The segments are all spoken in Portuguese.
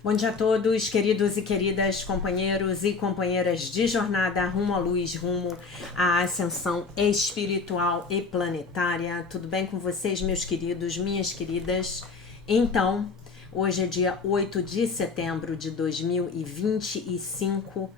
Bom dia a todos, queridos e queridas companheiros e companheiras de jornada rumo à luz, rumo à ascensão espiritual e planetária. Tudo bem com vocês, meus queridos, minhas queridas? Então, hoje é dia 8 de setembro de 2025,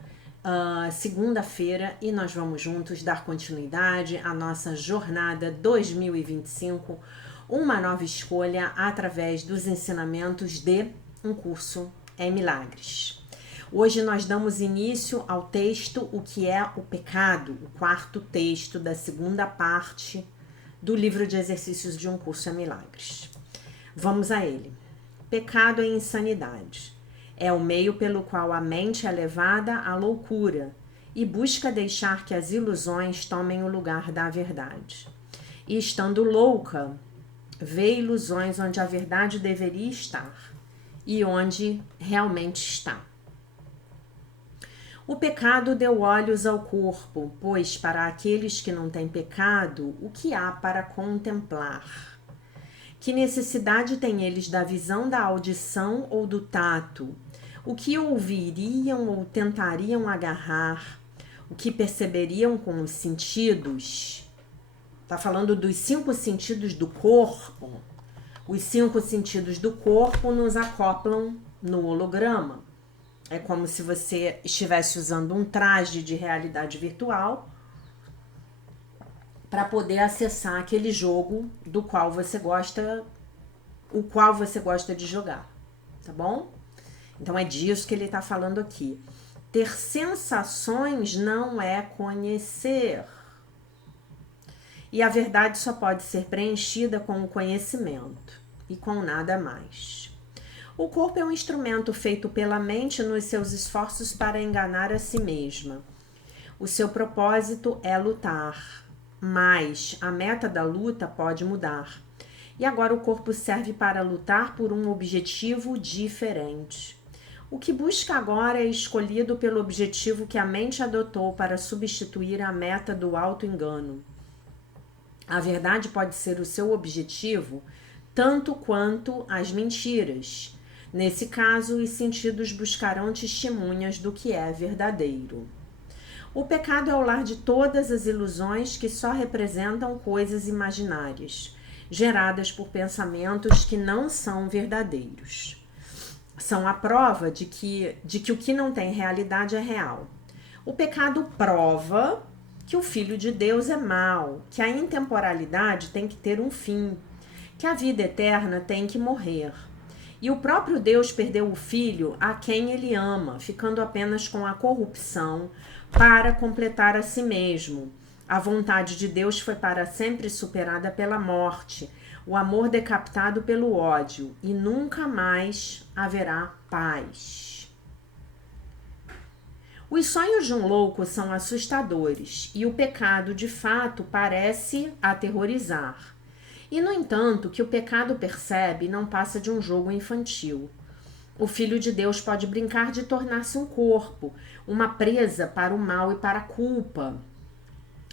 segunda-feira, e nós vamos juntos dar continuidade à nossa jornada 2025, uma nova escolha através dos ensinamentos de um curso em milagres. Hoje nós damos início ao texto O que é o pecado, o quarto texto da segunda parte do livro de exercícios de um curso em milagres. Vamos a ele. Pecado é insanidade. É o meio pelo qual a mente é levada à loucura e busca deixar que as ilusões tomem o lugar da verdade. E estando louca, vê ilusões onde a verdade deveria estar e onde realmente está. O pecado deu olhos ao corpo, pois para aqueles que não têm pecado, o que há para contemplar? Que necessidade têm eles da visão, da audição ou do tato? O que ouviriam ou tentariam agarrar? O que perceberiam com os sentidos? Está falando dos 5 sentidos do corpo. Os 5 sentidos do corpo nos acoplam no holograma. É como se você estivesse usando um traje de realidade virtual para poder acessar aquele jogo do qual você gosta, o qual você gosta de jogar, tá bom? Então é disso que ele está falando aqui. Ter sensações não é conhecer. E a verdade só pode ser preenchida com o conhecimento e com nada mais. O corpo é um instrumento feito pela mente nos seus esforços para enganar a si mesma. O seu propósito é lutar, mas a meta da luta pode mudar. E agora o corpo serve para lutar por um objetivo diferente. O que busca agora é escolhido pelo objetivo que a mente adotou para substituir a meta do auto-engano. A verdade pode ser o seu objetivo, tanto quanto as mentiras. Nesse caso, os sentidos buscarão testemunhas do que é verdadeiro. O pecado é o lar de todas as ilusões que só representam coisas imaginárias, geradas por pensamentos que não são verdadeiros. São a prova de que o que não tem realidade é real. O pecado prova que o Filho de Deus é mau, que a intemporalidade tem que ter um fim, que a vida eterna tem que morrer. E o próprio Deus perdeu o Filho a quem ele ama, ficando apenas com a corrupção para completar a si mesmo. A vontade de Deus foi para sempre superada pela morte, o amor decapitado pelo ódio, e nunca mais haverá paz. Os sonhos de um louco são assustadores e o pecado, de fato, parece aterrorizar. E, no entanto, o que o pecado percebe não passa de um jogo infantil. O Filho de Deus pode brincar de tornar-se um corpo, uma presa para o mal e para a culpa,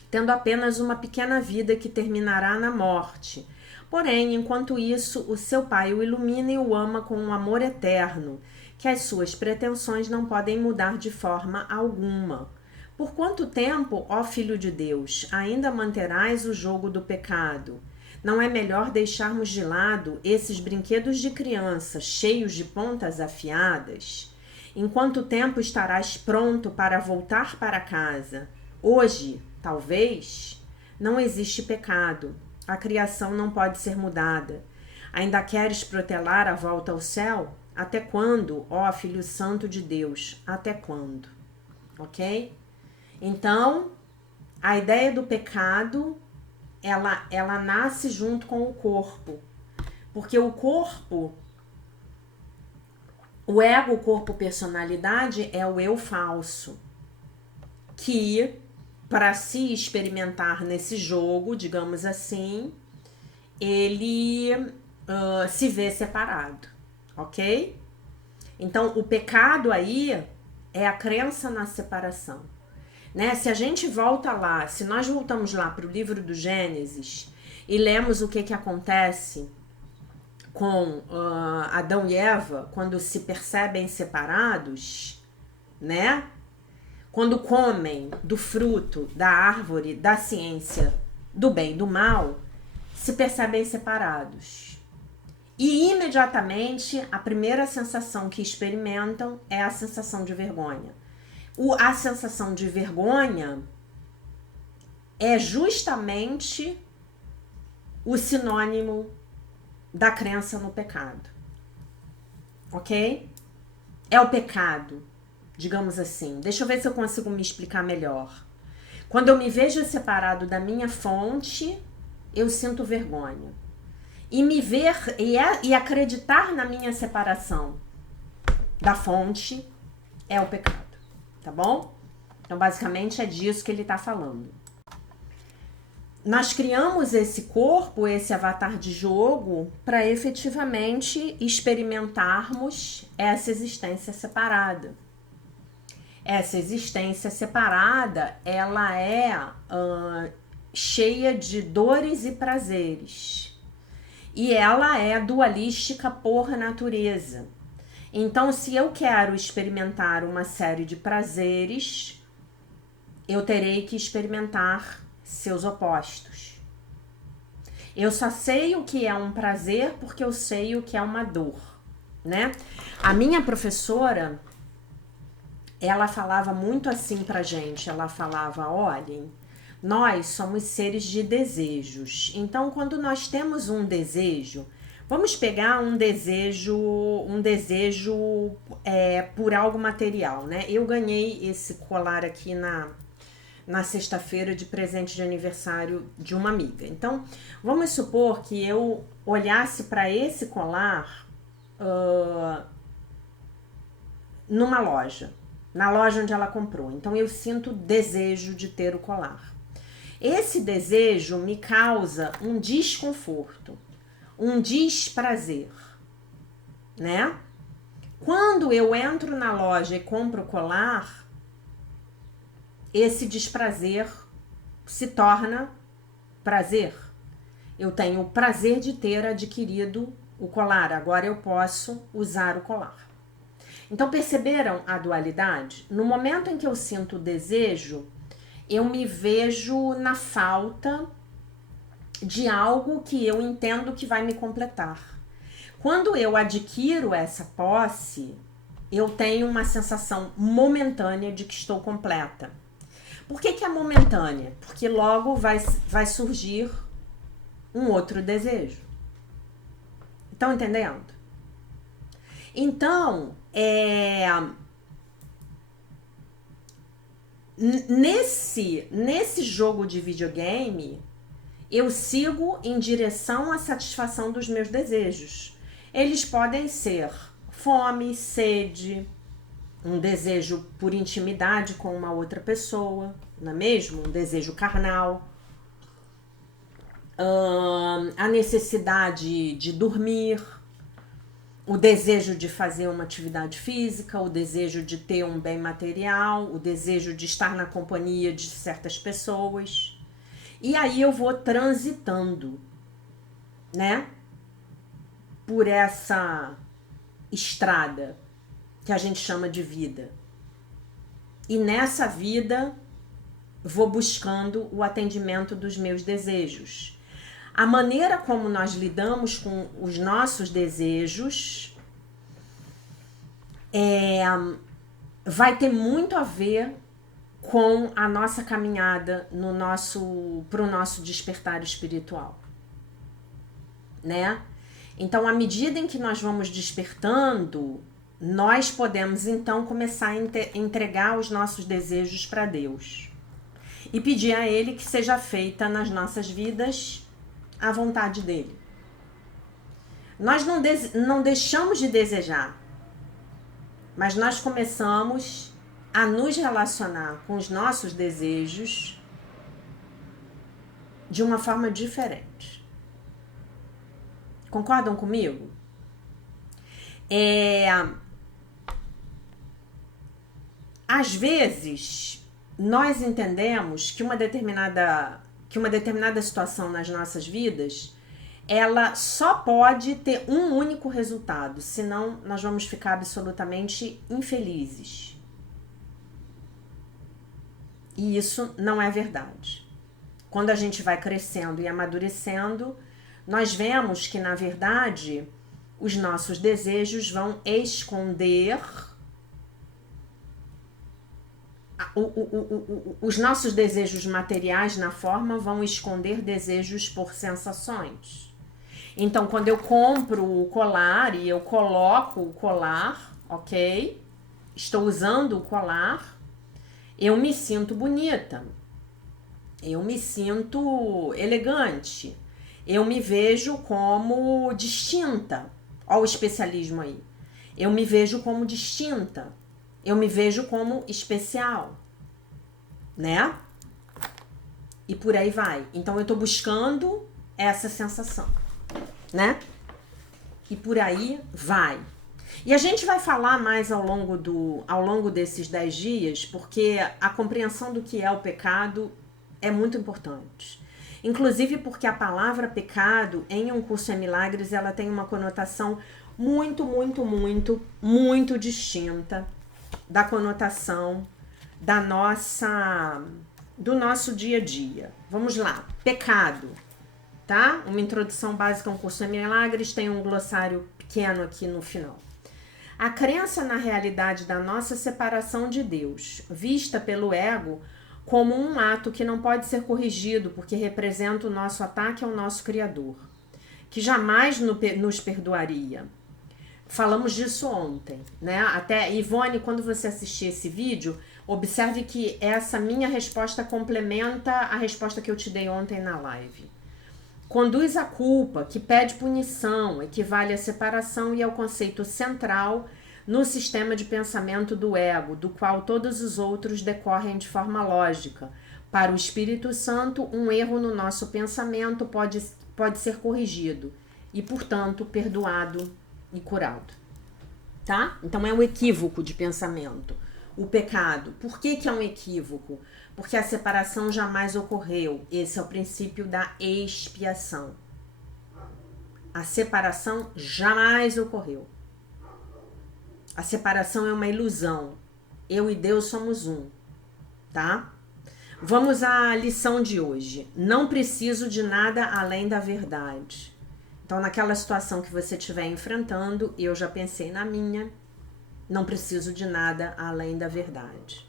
tendo apenas uma pequena vida que terminará na morte. Porém, enquanto isso, o seu Pai o ilumina e o ama com um amor eterno, que as suas pretensões não podem mudar de forma alguma. Por quanto tempo, ó Filho de Deus, ainda manterás o jogo do pecado? Não é melhor deixarmos de lado esses brinquedos de criança cheios de pontas afiadas? Em quanto tempo estarás pronto para voltar para casa? Hoje, talvez, não existe pecado. A criação não pode ser mudada. Ainda queres protelar a volta ao céu? Até quando, ó Filho Santo de Deus? Até quando? Ok? Então, a ideia do pecado, ela nasce junto com o corpo. Porque o corpo, o ego, o corpo, personalidade é o eu falso. Que, para se experimentar nesse jogo, digamos assim, ele se vê separado. Ok? Então, o pecado aí é a crença na separação. Né? Se a gente volta lá, se nós voltamos lá para o livro do Gênesis e lemos o que acontece com Adão e Eva, quando se percebem separados, né? Quando comem do fruto da árvore da ciência do bem e do mal, se percebem separados. E imediatamente a primeira sensação que experimentam é a sensação de vergonha. A sensação de vergonha é justamente o sinônimo da crença no pecado. Ok? É o pecado, digamos assim. Deixa eu ver se eu consigo me explicar melhor. Quando eu me vejo separado da minha fonte, eu sinto vergonha. E me ver e acreditar na minha separação da fonte é o pecado, tá bom? Então, basicamente, é disso que ele tá falando. Nós criamos esse corpo, esse avatar de jogo, para efetivamente experimentarmos essa existência separada. Essa existência separada, ela é cheia de dores e prazeres. E ela é dualística por natureza. Então, se eu quero experimentar uma série de prazeres, eu terei que experimentar seus opostos. Eu só sei o que é um prazer porque eu sei o que é uma dor, né? A minha professora, ela falava muito assim pra gente. Ela falava, olhem, nós somos seres de desejos. Então, quando nós temos um desejo, vamos pegar um desejo por algo material, né? Eu ganhei esse colar aqui na sexta-feira de presente de aniversário de uma amiga. Então, vamos supor que eu olhasse para esse colar numa loja, na loja onde ela comprou. Então, eu sinto desejo de ter o colar. Esse desejo me causa um desconforto, um desprazer, né? Quando eu entro na loja e compro o colar, esse desprazer se torna prazer. Eu tenho o prazer de ter adquirido o colar, agora eu posso usar o colar. Então, perceberam a dualidade? No momento em que eu sinto o desejo, eu me vejo na falta de algo que eu entendo que vai me completar. Quando eu adquiro essa posse, eu tenho uma sensação momentânea de que estou completa. Por que é momentânea? Porque logo vai surgir um outro desejo. Estão entendendo? Então, nesse jogo de videogame, eu sigo em direção à satisfação dos meus desejos. Eles podem ser fome, sede, um desejo por intimidade com uma outra pessoa, não é mesmo? Um desejo carnal. A necessidade de dormir, o desejo de fazer uma atividade física, o desejo de ter um bem material, o desejo de estar na companhia de certas pessoas. E aí eu vou transitando, né? Por essa estrada que a gente chama de vida. E nessa vida vou buscando o atendimento dos meus desejos. A maneira como nós lidamos com os nossos desejos vai ter muito a ver com a nossa caminhada para o nosso despertar espiritual, né? Então, à medida em que nós vamos despertando, nós podemos então começar a entregar os nossos desejos para Deus e pedir a Ele que seja feita nas nossas vidas a vontade dele. Nós não deixamos de desejar, mas nós começamos a nos relacionar com os nossos desejos de uma forma diferente. Concordam comigo? Às vezes, nós entendemos que uma determinada situação nas nossas vidas ela só pode ter um único resultado, senão nós vamos ficar absolutamente infelizes. E isso não é verdade. Quando a gente vai crescendo e amadurecendo, nós vemos que, na verdade, os nossos desejos vão esconder os nossos desejos materiais na forma vão esconder desejos por sensações. Então, quando eu compro o colar e eu coloco o colar, ok? Estou usando o colar, eu me sinto bonita, eu me sinto elegante, eu me vejo como distinta. Olha o especialismo aí. Eu me vejo como distinta, eu me vejo como especial, né? E por aí vai. Então eu tô buscando essa sensação, né? E por aí vai. E a gente vai falar mais ao longo desses 10 dias, porque a compreensão do que é o pecado é muito importante. Inclusive porque a palavra pecado, em Um Curso em Milagres, ela tem uma conotação muito, muito, muito, muito distinta da conotação do nosso dia a dia. Vamos lá. Pecado, tá? Uma introdução básica a Um Curso em Milagres, tem um glossário pequeno aqui no final. A crença na realidade da nossa separação de Deus, vista pelo ego como um ato que não pode ser corrigido, porque representa o nosso ataque ao nosso Criador, que jamais nos perdoaria. Falamos disso ontem, né? Até, Ivone, quando você assistir esse vídeo, observe que essa minha resposta complementa a resposta que eu te dei ontem na live. Conduz à culpa, que pede punição, equivale à separação e ao conceito central no sistema de pensamento do ego, do qual todos os outros decorrem de forma lógica. Para o Espírito Santo, um erro no nosso pensamento pode ser corrigido e, portanto, perdoado e curado. Tá? Então é um equívoco de pensamento. O pecado. Por que é um equívoco? Porque a separação jamais ocorreu. Esse é o princípio da expiação. A separação jamais ocorreu. A separação é uma ilusão. Eu e Deus somos um, tá? Vamos à lição de hoje. Não preciso de nada além da verdade. Então, naquela situação que você estiver enfrentando, eu já pensei na minha, não preciso de nada além da verdade.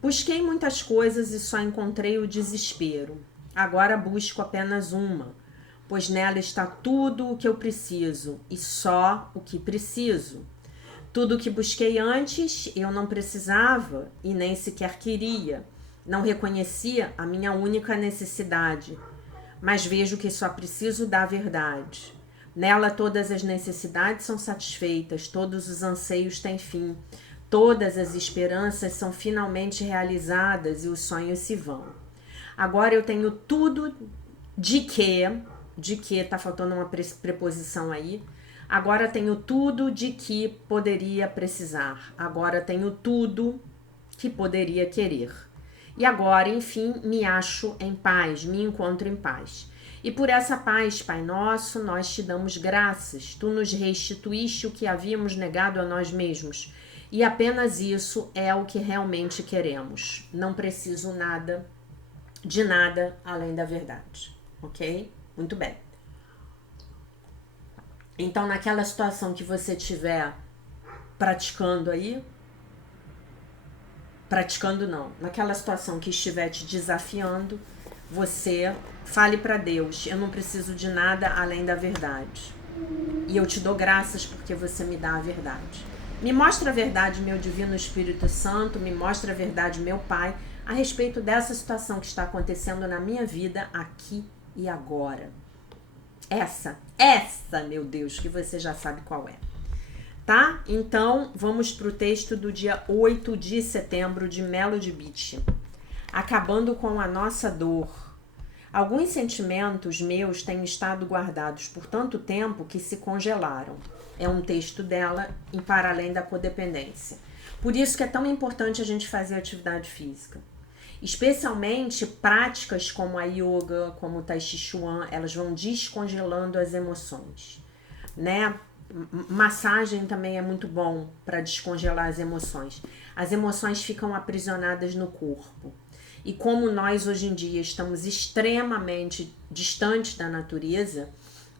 Busquei muitas coisas e só encontrei o desespero. Agora busco apenas uma, pois nela está tudo o que eu preciso e só o que preciso. Tudo o que busquei antes eu não precisava e nem sequer queria. Não reconhecia a minha única necessidade, mas vejo que só preciso da verdade. Nela todas as necessidades são satisfeitas, todos os anseios têm fim, todas as esperanças são finalmente realizadas e os sonhos se vão. Agora eu tenho tudo de que, tá faltando uma preposição aí. Agora tenho tudo de que poderia precisar. Agora tenho tudo que poderia querer. E agora, enfim, me acho em paz, me encontro em paz. E por essa paz, Pai nosso, nós te damos graças. Tu nos restituíste o que havíamos negado a nós mesmos. E apenas isso é o que realmente queremos. Não preciso de nada além da verdade. Ok? Muito bem. Então, naquela situação que você estiver praticando aí, naquela situação que estiver te desafiando, você fale para Deus, eu não preciso de nada além da verdade. E eu te dou graças porque você me dá a verdade. Me mostra a verdade, meu Divino Espírito Santo, me mostra a verdade, meu Pai, a respeito dessa situação que está acontecendo na minha vida aqui e agora. Essa, meu Deus, que você já sabe qual é. Tá? Então, vamos para o texto do dia 8 de setembro de Melody Beach. Acabando com a nossa dor. Alguns sentimentos meus têm estado guardados por tanto tempo que se congelaram. É um texto dela em Para Além da Codependência. Por isso que é tão importante a gente fazer atividade física. Especialmente práticas como a yoga, como o tai chi chuan, elas vão descongelando as emoções, né? Massagem também é muito bom para descongelar as emoções. As emoções ficam aprisionadas no corpo. E como nós hoje em dia estamos extremamente distantes da natureza,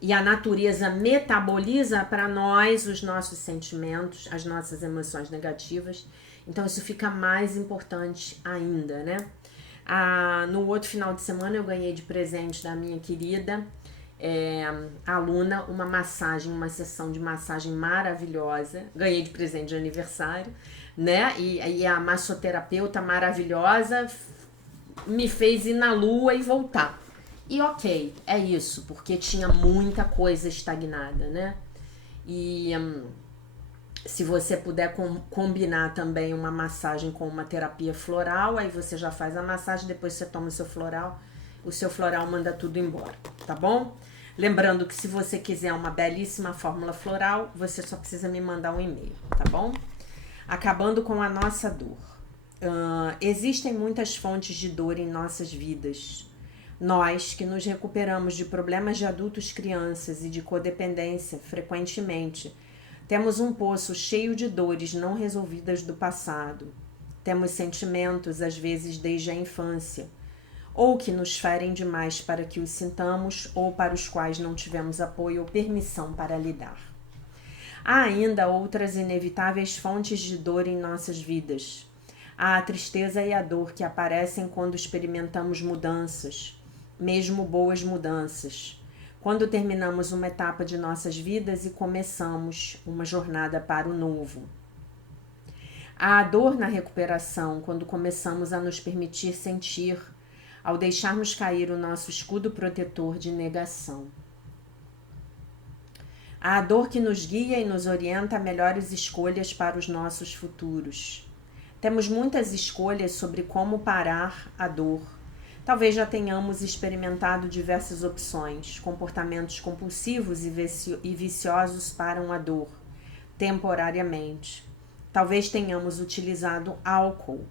e a natureza metaboliza para nós os nossos sentimentos, as nossas emoções negativas, então isso fica mais importante ainda, né? No outro final de semana eu ganhei de presente da minha querida aluna uma sessão de massagem maravilhosa. Ganhei de presente de aniversário, né? E a massoterapeuta maravilhosa me fez ir na lua e voltar. E ok, é isso, porque tinha muita coisa estagnada, né? E se você puder combinar também uma massagem com uma terapia floral, aí você já faz a massagem, depois você toma o seu floral manda tudo embora, tá bom? Lembrando que se você quiser uma belíssima fórmula floral, você só precisa me mandar um e-mail, tá bom? Acabando com a nossa dor. Existem muitas fontes de dor em nossas vidas. Nós que nos recuperamos de problemas de adultos, crianças e de codependência frequentemente, temos um poço cheio de dores não resolvidas do passado. Temos sentimentos, às vezes desde a infância, ou que nos ferem demais para que os sintamos, ou para os quais não tivemos apoio ou permissão para lidar. Há ainda outras inevitáveis fontes de dor em nossas vidas. Há a tristeza e a dor que aparecem quando experimentamos mudanças, mesmo boas mudanças. Quando terminamos uma etapa de nossas vidas e começamos uma jornada para o novo. Há a dor na recuperação, quando começamos a nos permitir sentir, ao deixarmos cair o nosso escudo protetor de negação. Há a dor que nos guia e nos orienta a melhores escolhas para os nossos futuros. Temos muitas escolhas sobre como parar a dor. Talvez já tenhamos experimentado diversas opções, comportamentos compulsivos e viciosos param a dor, temporariamente. Talvez tenhamos utilizado álcool,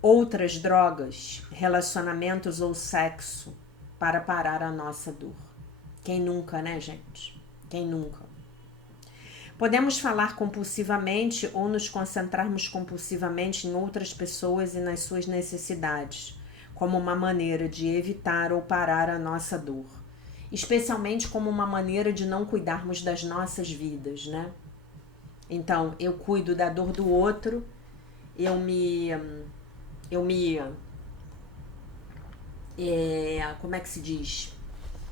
outras drogas, relacionamentos ou sexo para parar a nossa dor. Quem nunca, né, gente? Quem nunca? Podemos falar compulsivamente ou nos concentrarmos compulsivamente em outras pessoas e nas suas necessidades, como uma maneira de evitar ou parar a nossa dor, especialmente como uma maneira de não cuidarmos das nossas vidas, né? Então, eu cuido da dor do outro, como é que se diz?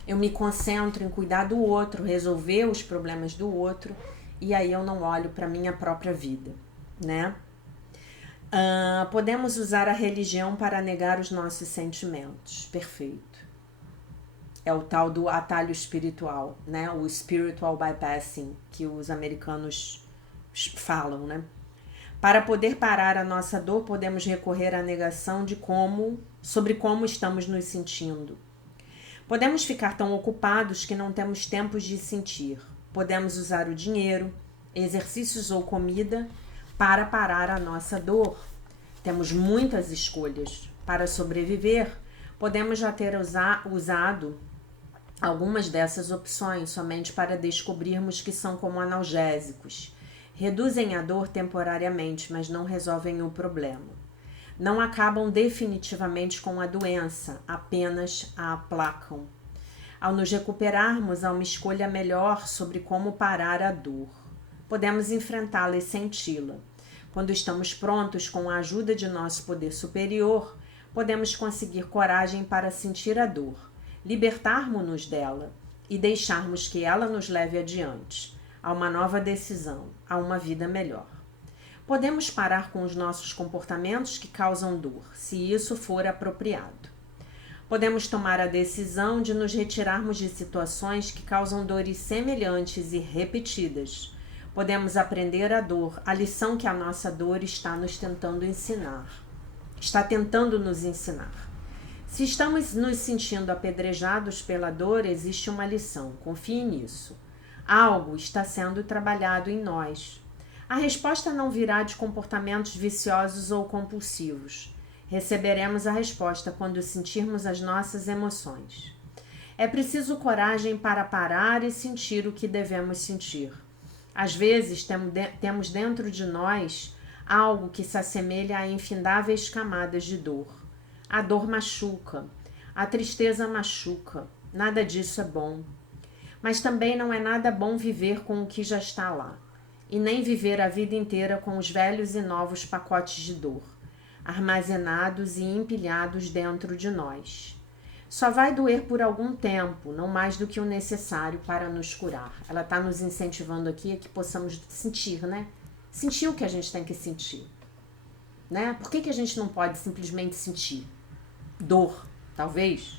Eu me concentro em cuidar do outro, resolver os problemas do outro, e aí eu não olho para minha própria vida, né? Podemos usar a religião para negar os nossos sentimentos. Perfeito. É o tal do atalho espiritual, né? O spiritual bypassing, que os americanos falam, né? Para poder parar a nossa dor, podemos recorrer à negação sobre como estamos nos sentindo. Podemos ficar tão ocupados que não temos tempo de sentir. Podemos usar o dinheiro, exercícios ou comida para parar a nossa dor. Temos muitas escolhas. Para sobreviver, podemos já ter usado algumas dessas opções somente para descobrirmos que são como analgésicos. Reduzem a dor temporariamente, mas não resolvem o problema. Não acabam definitivamente com a doença, apenas a aplacam. Ao nos recuperarmos, há uma escolha melhor sobre como parar a dor. Podemos enfrentá-la e senti-la. Quando estamos prontos com a ajuda de nosso poder superior, podemos conseguir coragem para sentir a dor, libertarmos-nos dela e deixarmos que ela nos leve adiante, a uma nova decisão, a uma vida melhor. Podemos parar com os nossos comportamentos que causam dor, se isso for apropriado. Podemos tomar a decisão de nos retirarmos de situações que causam dores semelhantes e repetidas. Podemos aprender a dor, a lição que a nossa dor está nos tentando ensinar. Está tentando nos ensinar. Se estamos nos sentindo apedrejados pela dor, existe uma lição. Confie nisso. Algo está sendo trabalhado em nós. A resposta não virá de comportamentos viciosos ou compulsivos. Receberemos a resposta quando sentirmos as nossas emoções. É preciso coragem para parar e sentir o que devemos sentir. Às vezes, temos dentro de nós algo que se assemelha a infindáveis camadas de dor. A dor machuca, a tristeza machuca, nada disso é bom. Mas também não é nada bom viver com o que já está lá, e nem viver a vida inteira com os velhos e novos pacotes de dor, armazenados e empilhados dentro de nós. Só vai doer por algum tempo, não mais do que o necessário para nos curar. Ela está nos incentivando aqui a que possamos sentir, né? Sentir o que a gente tem que sentir, né? Por que a gente não pode simplesmente sentir? Dor, talvez?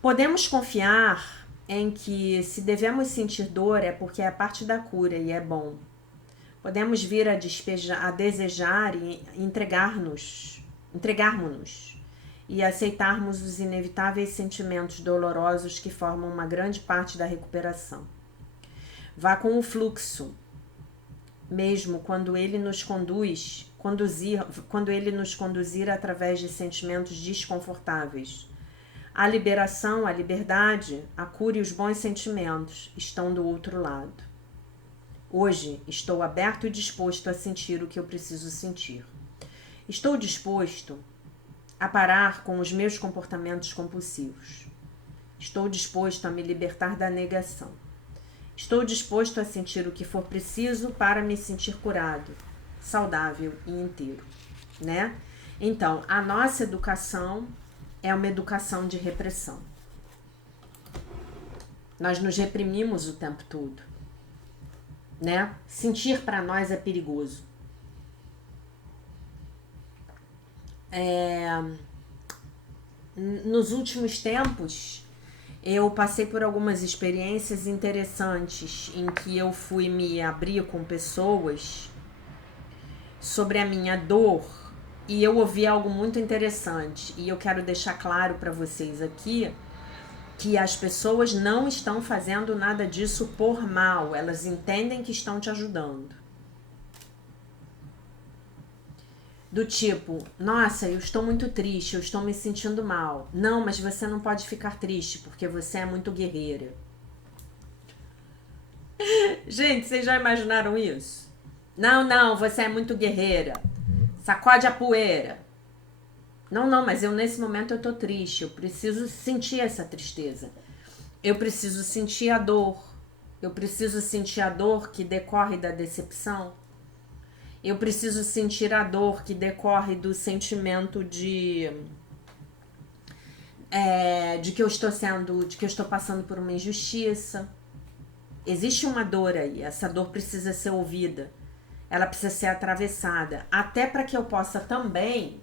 Podemos confiar em que se devemos sentir dor é porque é parte da cura e é bom. Podemos vir a desejar e entregarmos-nos e aceitarmos os inevitáveis sentimentos dolorosos que formam uma grande parte da recuperação. Vá com o fluxo, mesmo quando ele nos conduzir através de sentimentos desconfortáveis. A liberação, a liberdade, a cura e os bons sentimentos estão do outro lado. Hoje estou aberto e disposto a sentir o que eu preciso sentir. Estou disposto a parar com os meus comportamentos compulsivos. Estou disposto a me libertar da negação. Estou disposto a sentir o que for preciso para me sentir curado, saudável e inteiro, né? Então, a nossa educação é uma educação de repressão. Nós nos reprimimos o tempo todo, né? Sentir para nós é perigoso. Nos últimos tempos, eu passei por algumas experiências interessantes em que eu fui me abrir com pessoas sobre a minha dor e eu ouvi algo muito interessante. E eu quero deixar claro para vocês aqui que as pessoas não estão fazendo nada disso por mal, elas entendem que estão te ajudando. Do tipo, nossa, eu estou muito triste, eu estou me sentindo mal. Não, mas você não pode ficar triste, porque você é muito guerreira. Gente, vocês já imaginaram isso? Não, você é muito guerreira. Sacode a poeira. Não, mas nesse momento eu tô triste, eu preciso sentir essa tristeza. Eu preciso sentir a dor. Eu preciso sentir a dor que decorre da decepção. Eu preciso sentir a dor que decorre do sentimento de que eu estou passando por uma injustiça. Existe uma dor aí, essa dor precisa ser ouvida, ela precisa ser atravessada, até para que eu possa também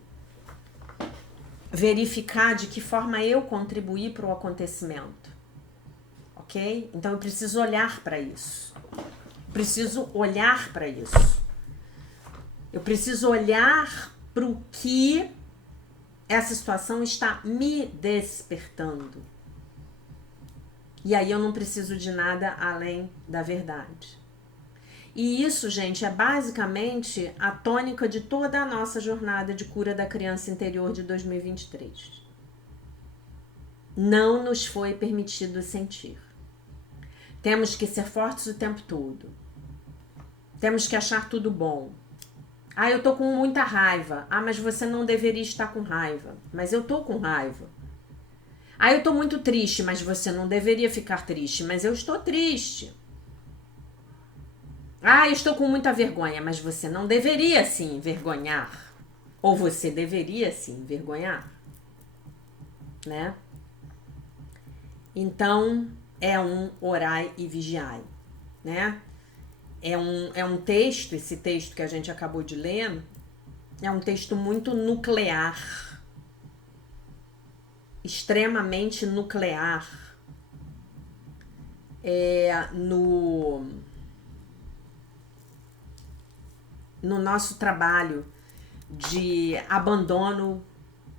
verificar de que forma eu contribuí para o acontecimento, ok? Então eu preciso olhar para isso, eu preciso olhar para o que essa situação está me despertando. E aí eu não preciso de nada além da verdade. E isso, gente, é basicamente a tônica de toda a nossa jornada de cura da criança interior de 2023. Não nos foi permitido sentir. Temos que ser fortes o tempo todo. Temos que achar tudo bom. Eu tô com muita raiva. Mas você não deveria estar com raiva. Mas eu tô com raiva. Eu tô muito triste, mas você não deveria ficar triste. Mas eu estou triste. Eu estou com muita vergonha, mas você não deveria se envergonhar. Ou você deveria se envergonhar. Né? Então, é um orai e vigiai. Né? É um texto, esse texto que a gente acabou de ler, é um texto muito nuclear, extremamente nuclear, no nosso trabalho de abandono,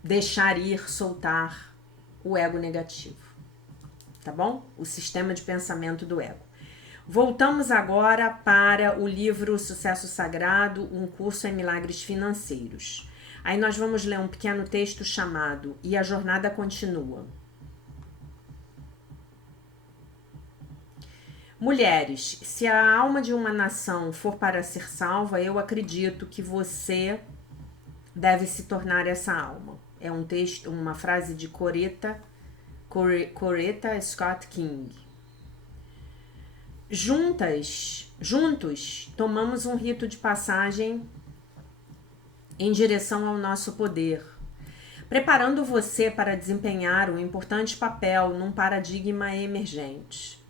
deixar ir, soltar o ego negativo, tá bom? O sistema de pensamento do ego. Voltamos agora para o livro Sucesso Sagrado, um curso em milagres financeiros. Aí nós vamos ler um pequeno texto chamado E a Jornada Continua. Mulheres, se a alma de uma nação for para ser salva, eu acredito que você deve se tornar essa alma. É um texto, uma frase de Coretta Scott King. Juntos, tomamos um rito de passagem em direção ao nosso poder, preparando você para desempenhar um importante papel num paradigma emergente.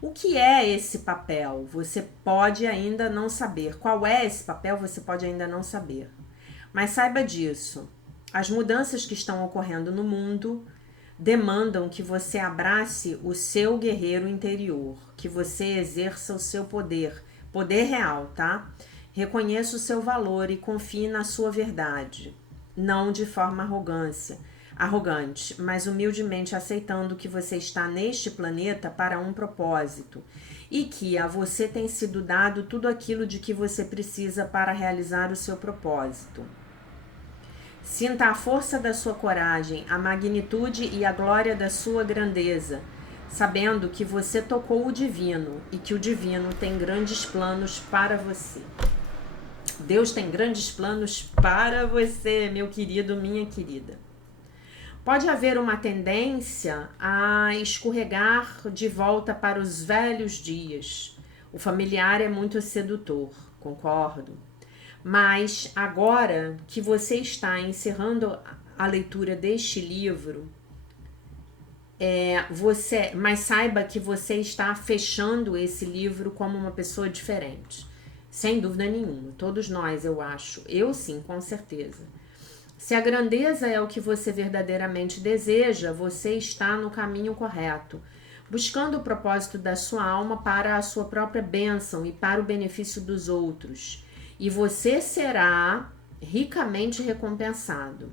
O que é esse papel? Você pode ainda não saber. Qual é esse papel? Você pode ainda não saber. Mas saiba disso. As mudanças que estão ocorrendo no mundo demandam que você abrace o seu guerreiro interior, que você exerça o seu poder real, tá? Reconheça o seu valor e confie na sua verdade, não de forma arrogante, mas humildemente aceitando que você está neste planeta para um propósito e que a você tem sido dado tudo aquilo de que você precisa para realizar o seu propósito. Sinta a força da sua coragem, a magnitude e a glória da sua grandeza, sabendo que você tocou o divino e que o divino tem grandes planos para você. Deus tem grandes planos para você, meu querido, minha querida. Pode haver uma tendência a escorregar de volta para os velhos dias. O familiar é muito sedutor, concordo. Mas agora que você está encerrando a leitura deste livro, mas saiba que você está fechando esse livro como uma pessoa diferente. Sem dúvida nenhuma. Todos nós, eu acho. Eu sim, com certeza. Se a grandeza é o que você verdadeiramente deseja, você está no caminho correto, buscando o propósito da sua alma para a sua própria bênção e para o benefício dos outros. E você será ricamente recompensado.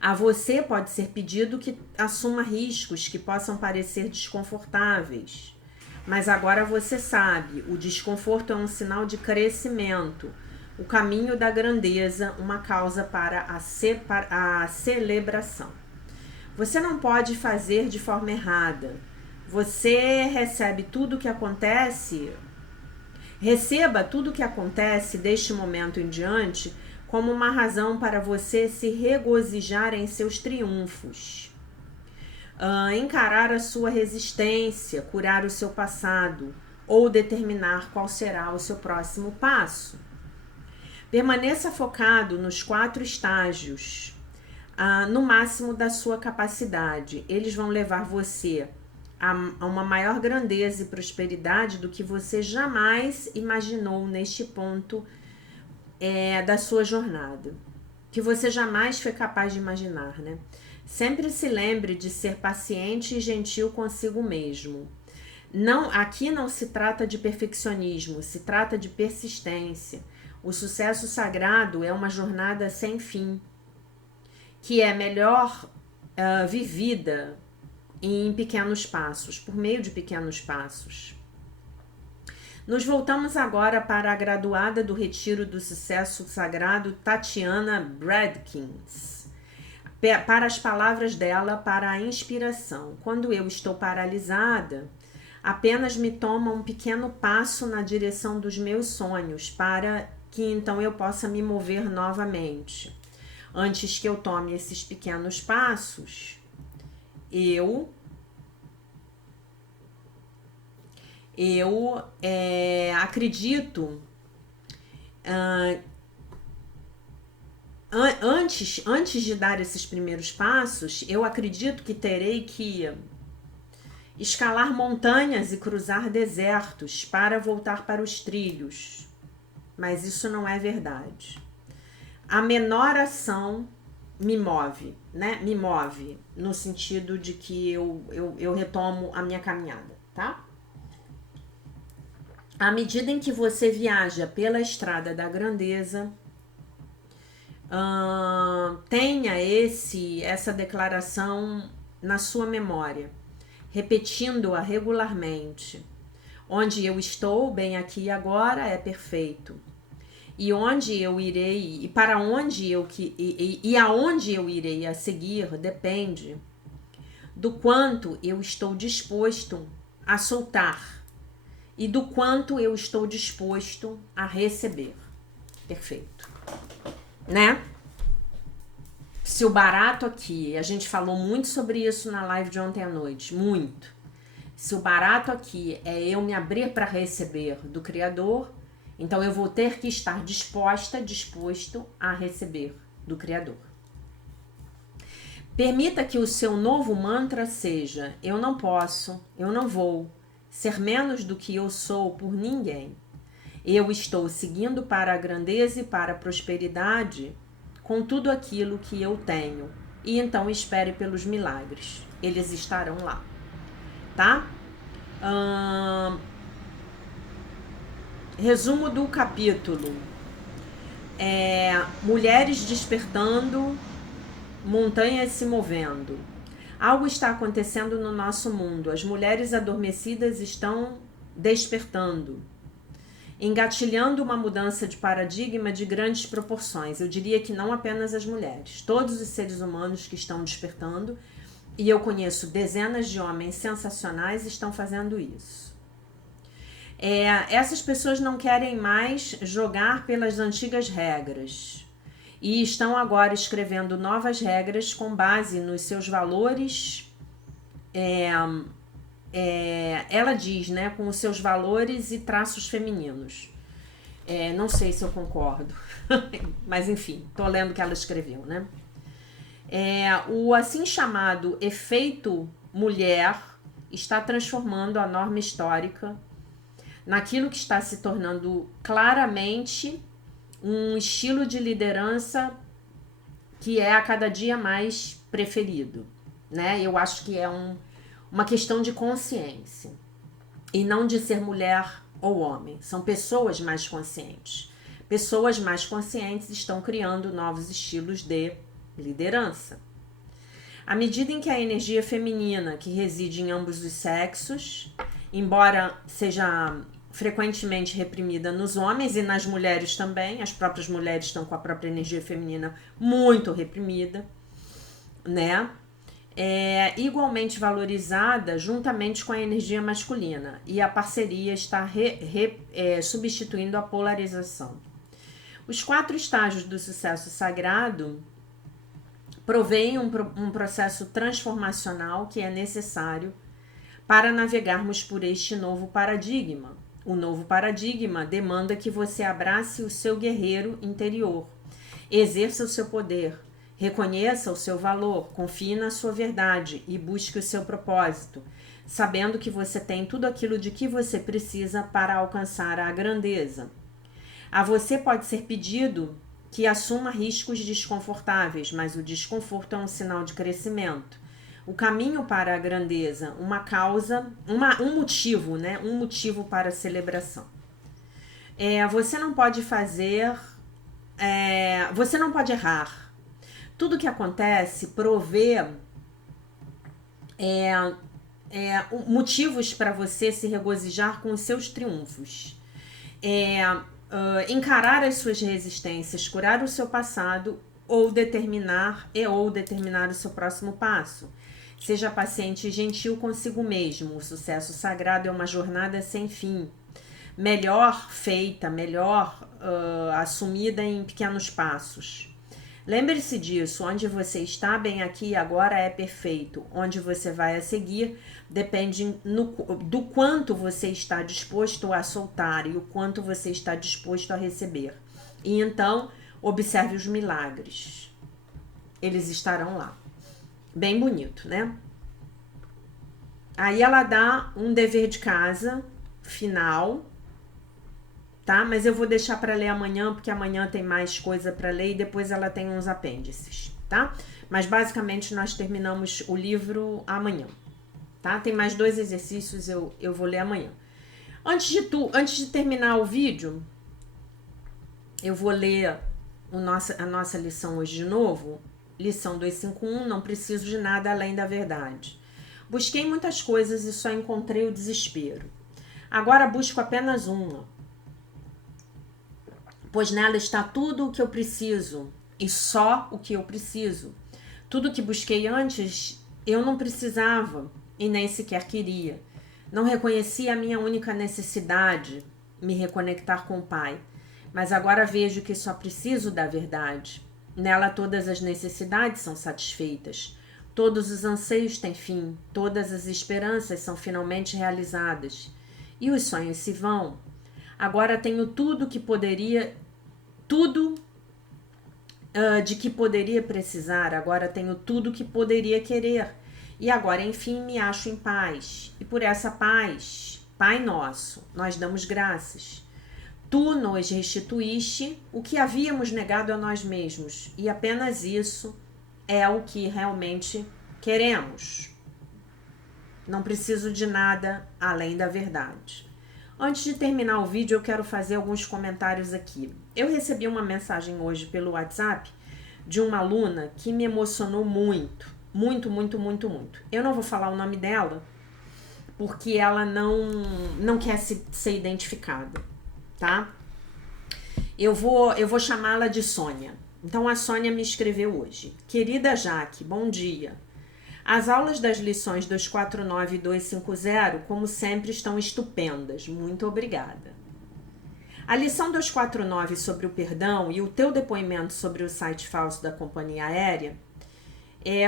A você pode ser pedido que assuma riscos que possam parecer desconfortáveis. Mas agora você sabe, o desconforto é um sinal de crescimento. O caminho da grandeza, uma causa para a celebração. Você não pode fazer de forma errada. Você receba tudo o que acontece deste momento em diante como uma razão para você se regozijar em seus triunfos. Encarar a sua resistência, curar o seu passado ou determinar qual será o seu próximo passo. Permaneça focado nos 4 estágios, no máximo da sua capacidade. Eles vão levar você a uma maior grandeza e prosperidade do que você jamais imaginou neste ponto da sua jornada. Que você jamais foi capaz de imaginar, né? Sempre se lembre de ser paciente e gentil consigo mesmo. Aqui não se trata de perfeccionismo, se trata de persistência. O sucesso sagrado é uma jornada sem fim, que é melhor vivida em pequenos passos, por meio de pequenos passos. Nos voltamos agora para a graduada do Retiro do Sucesso Sagrado, Tatiana Bradkins, para as palavras dela para a inspiração. Quando eu estou paralisada, apenas me toma um pequeno passo na direção dos meus sonhos, para que então eu possa me mover novamente. Antes que eu tome esses pequenos passos, eu acredito, antes de dar esses primeiros passos, eu acredito que terei que escalar montanhas e cruzar desertos para voltar para os trilhos. Mas isso não é verdade. A menor ação me move, né? Me move no sentido de que eu retomo a minha caminhada, tá? À medida em que você viaja pela estrada da grandeza, tenha essa declaração na sua memória. repetindo-a regularmente. Onde eu estou, bem aqui e agora, é perfeito. E onde eu irei, e para onde eu e aonde eu irei a seguir depende do quanto eu estou disposto a soltar e do quanto eu estou disposto a receber. Perfeito. Né? Se o barato aqui, a gente falou muito sobre isso na live de ontem à noite, muito. Se o barato aqui é eu me abrir para receber do Criador, então eu vou ter que estar disposto a receber do Criador. Permita que o seu novo mantra seja: eu não posso, eu não vou ser menos do que eu sou por ninguém. Eu estou seguindo para a grandeza e para a prosperidade com tudo aquilo que eu tenho. E então espere pelos milagres. Eles estarão lá. Tá? Resumo do capítulo. Mulheres despertando, montanhas se movendo. Algo está acontecendo no nosso mundo. As mulheres adormecidas estão despertando, engatilhando uma mudança de paradigma de grandes proporções. Eu diria que não apenas as mulheres, todos os seres humanos que estão despertando, e eu conheço dezenas de homens sensacionais estão fazendo isso. Essas pessoas não querem mais jogar pelas antigas regras e estão agora escrevendo novas regras com base nos seus valores. Ela diz, né, com os seus valores e traços femininos. Não sei se eu concordo, mas enfim, tô lendo o que ela escreveu, né? O assim chamado efeito mulher está transformando a norma histórica naquilo que está se tornando claramente um estilo de liderança que é a cada dia mais preferido, né? Eu acho que é uma questão de consciência e não de ser mulher ou homem. São pessoas mais conscientes. Pessoas mais conscientes estão criando novos estilos de liderança. À medida em que a energia feminina, que reside em ambos os sexos, embora seja frequentemente reprimida nos homens e nas mulheres também, as próprias mulheres estão com a própria energia feminina muito reprimida, né? Igualmente valorizada juntamente com a energia masculina, e a parceria está substituindo a polarização. Os 4 estágios do sucesso sagrado provém um processo transformacional que é necessário para navegarmos por este novo paradigma. O novo paradigma demanda que você abrace o seu guerreiro interior, exerça o seu poder, reconheça o seu valor, confie na sua verdade e busque o seu propósito, sabendo que você tem tudo aquilo de que você precisa para alcançar a grandeza. A você pode ser pedido que assuma riscos desconfortáveis, mas o desconforto é um sinal de crescimento. O caminho para a grandeza, uma causa, um motivo, né? Um motivo para a celebração. Você não pode você não pode errar. Tudo que acontece provê motivos para você se regozijar com os seus triunfos. Encarar as suas resistências, curar o seu passado ou determinar o seu próximo passo. Seja paciente e gentil consigo mesmo. O sucesso sagrado é uma jornada sem fim. Melhor feita, melhor assumida em pequenos passos. Lembre-se disso, onde você está bem aqui e agora é perfeito. Onde você vai a seguir depende do quanto você está disposto a soltar e o quanto você está disposto a receber. E então, observe os milagres. Eles estarão lá. Bem bonito, né? Aí ela dá um dever de casa final, tá? Mas eu vou deixar para ler amanhã, porque amanhã tem mais coisa para ler e depois ela tem uns apêndices, tá? Mas basicamente nós terminamos o livro amanhã, tá? Tem mais 2 exercícios, eu vou ler amanhã. Antes de terminar o vídeo, eu vou ler a nossa lição hoje de novo. Lição 251, não preciso de nada além da verdade. Busquei muitas coisas e só encontrei o desespero. Agora busco apenas uma, pois nela está tudo o que eu preciso e só o que eu preciso. Tudo que busquei antes eu não precisava e nem sequer queria. Não reconhecia a minha única necessidade, me reconectar com o Pai. Mas agora vejo que só preciso da verdade. Nela todas as necessidades são satisfeitas. Todos os anseios têm fim. Todas as esperanças são finalmente realizadas. E os sonhos se vão. Agora tenho tudo que poderia... Tudo de que poderia precisar. Agora tenho tudo que poderia querer. E agora, enfim, me acho em paz. E por essa paz, Pai nosso, nós damos graças. Tu nos restituíste o que havíamos negado a nós mesmos. E apenas isso é o que realmente queremos. Não preciso de nada além da verdade. Antes de terminar o vídeo, eu quero fazer alguns comentários aqui. Eu recebi uma mensagem hoje pelo WhatsApp de uma aluna que me emocionou muito. Muito. Eu não vou falar o nome dela, porque ela não quer ser identificada, tá? Eu vou chamá-la de Sônia. Então, a Sônia me escreveu hoje. Querida Jaque, bom dia. As aulas das lições 249 e 250, como sempre, estão estupendas. Muito obrigada. A lição 249 sobre o perdão e o teu depoimento sobre o site falso da companhia aérea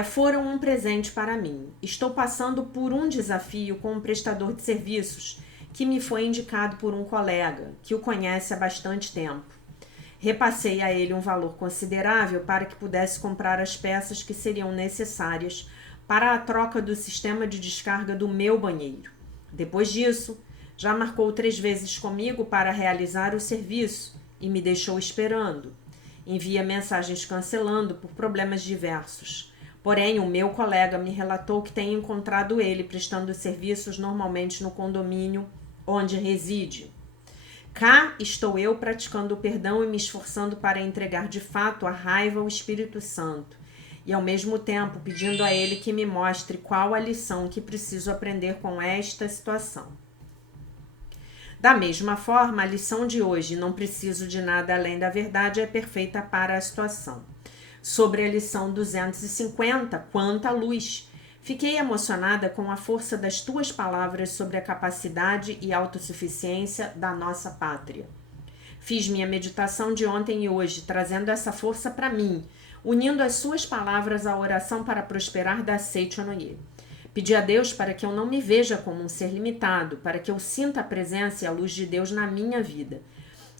foram um presente para mim. Estou passando por um desafio com um prestador de serviços que me foi indicado por um colega que o conhece há bastante tempo. Repassei a ele um valor considerável para que pudesse comprar as peças que seriam necessárias para a troca do sistema de descarga do meu banheiro. Depois disso, já marcou 3 vezes comigo para realizar o serviço e me deixou esperando. Envia mensagens cancelando por problemas diversos. Porém, o meu colega me relatou que tem encontrado ele prestando serviços normalmente no condomínio onde reside. Cá estou eu praticando o perdão e me esforçando para entregar de fato a raiva ao Espírito Santo e ao mesmo tempo pedindo a ele que me mostre qual a lição que preciso aprender com esta situação. Da mesma forma, a lição de hoje, não preciso de nada além da verdade, é perfeita para a situação. Sobre a lição 250, quanta luz! Fiquei emocionada com a força das tuas palavras sobre a capacidade e autossuficiência da nossa pátria. Fiz minha meditação de ontem e hoje, trazendo essa força para mim, unindo as suas palavras à oração para prosperar da Seichonoye. Pedi a Deus para que eu não me veja como um ser limitado, para que eu sinta a presença e a luz de Deus na minha vida.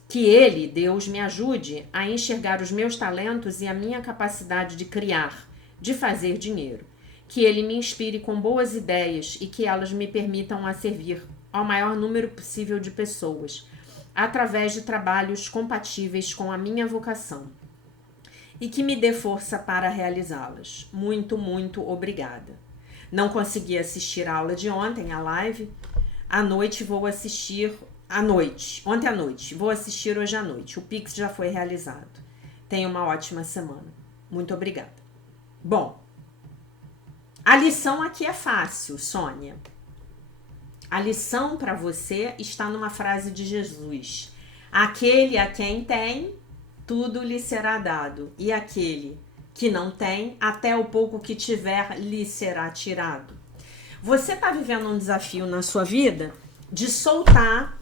Que Ele, Deus, me ajude a enxergar os meus talentos e a minha capacidade de criar, de fazer dinheiro. Que Ele me inspire com boas ideias e que elas me permitam a servir ao maior número possível de pessoas, através de trabalhos compatíveis com a minha vocação. E que me dê força para realizá-las. Muito obrigada. Não consegui assistir a aula de ontem, a live. À noite vou assistir... Ontem à noite. Vou assistir hoje à noite. O Pix já foi realizado. Tenha uma ótima semana. Muito obrigada. Bom, a lição aqui é fácil, Sônia. A lição para você está numa frase de Jesus. Aquele a quem tem, tudo lhe será dado. E aquele que não tem, até o pouco que tiver, lhe será tirado. Você está vivendo um desafio na sua vida de soltar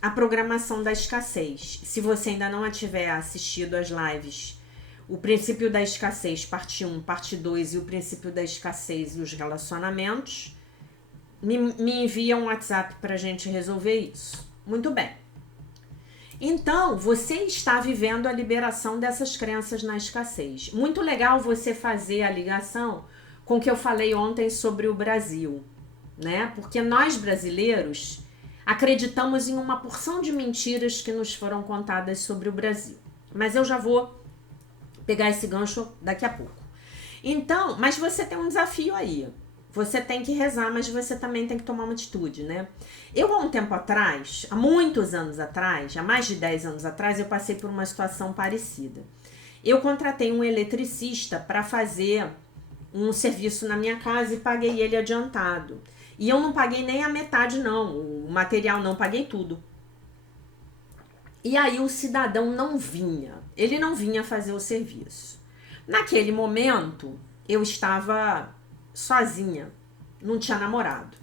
a programação da escassez. Se você ainda não tiver assistido às lives, o princípio da escassez, parte 1, parte 2 e o princípio da escassez e os relacionamentos, me envia um WhatsApp para a gente resolver isso. Muito bem. Então, você está vivendo a liberação dessas crenças na escassez. Muito legal você fazer a ligação com o que eu falei ontem sobre o Brasil, né? Porque nós brasileiros acreditamos em uma porção de mentiras que nos foram contadas sobre o Brasil. Mas eu já vou pegar esse gancho daqui a pouco. Então, mas você tem um desafio aí. Você tem que rezar, mas você também tem que tomar uma atitude, né? Eu, há um tempo atrás, há muitos anos atrás, há mais de 10 anos atrás, eu passei por uma situação parecida. Eu contratei um eletricista para fazer um serviço na minha casa e paguei ele adiantado. E eu não paguei nem a metade, não. O material não, paguei tudo. E aí o cidadão não vinha. Ele não vinha fazer o serviço. Naquele momento, eu estava sozinha. Não tinha namorado.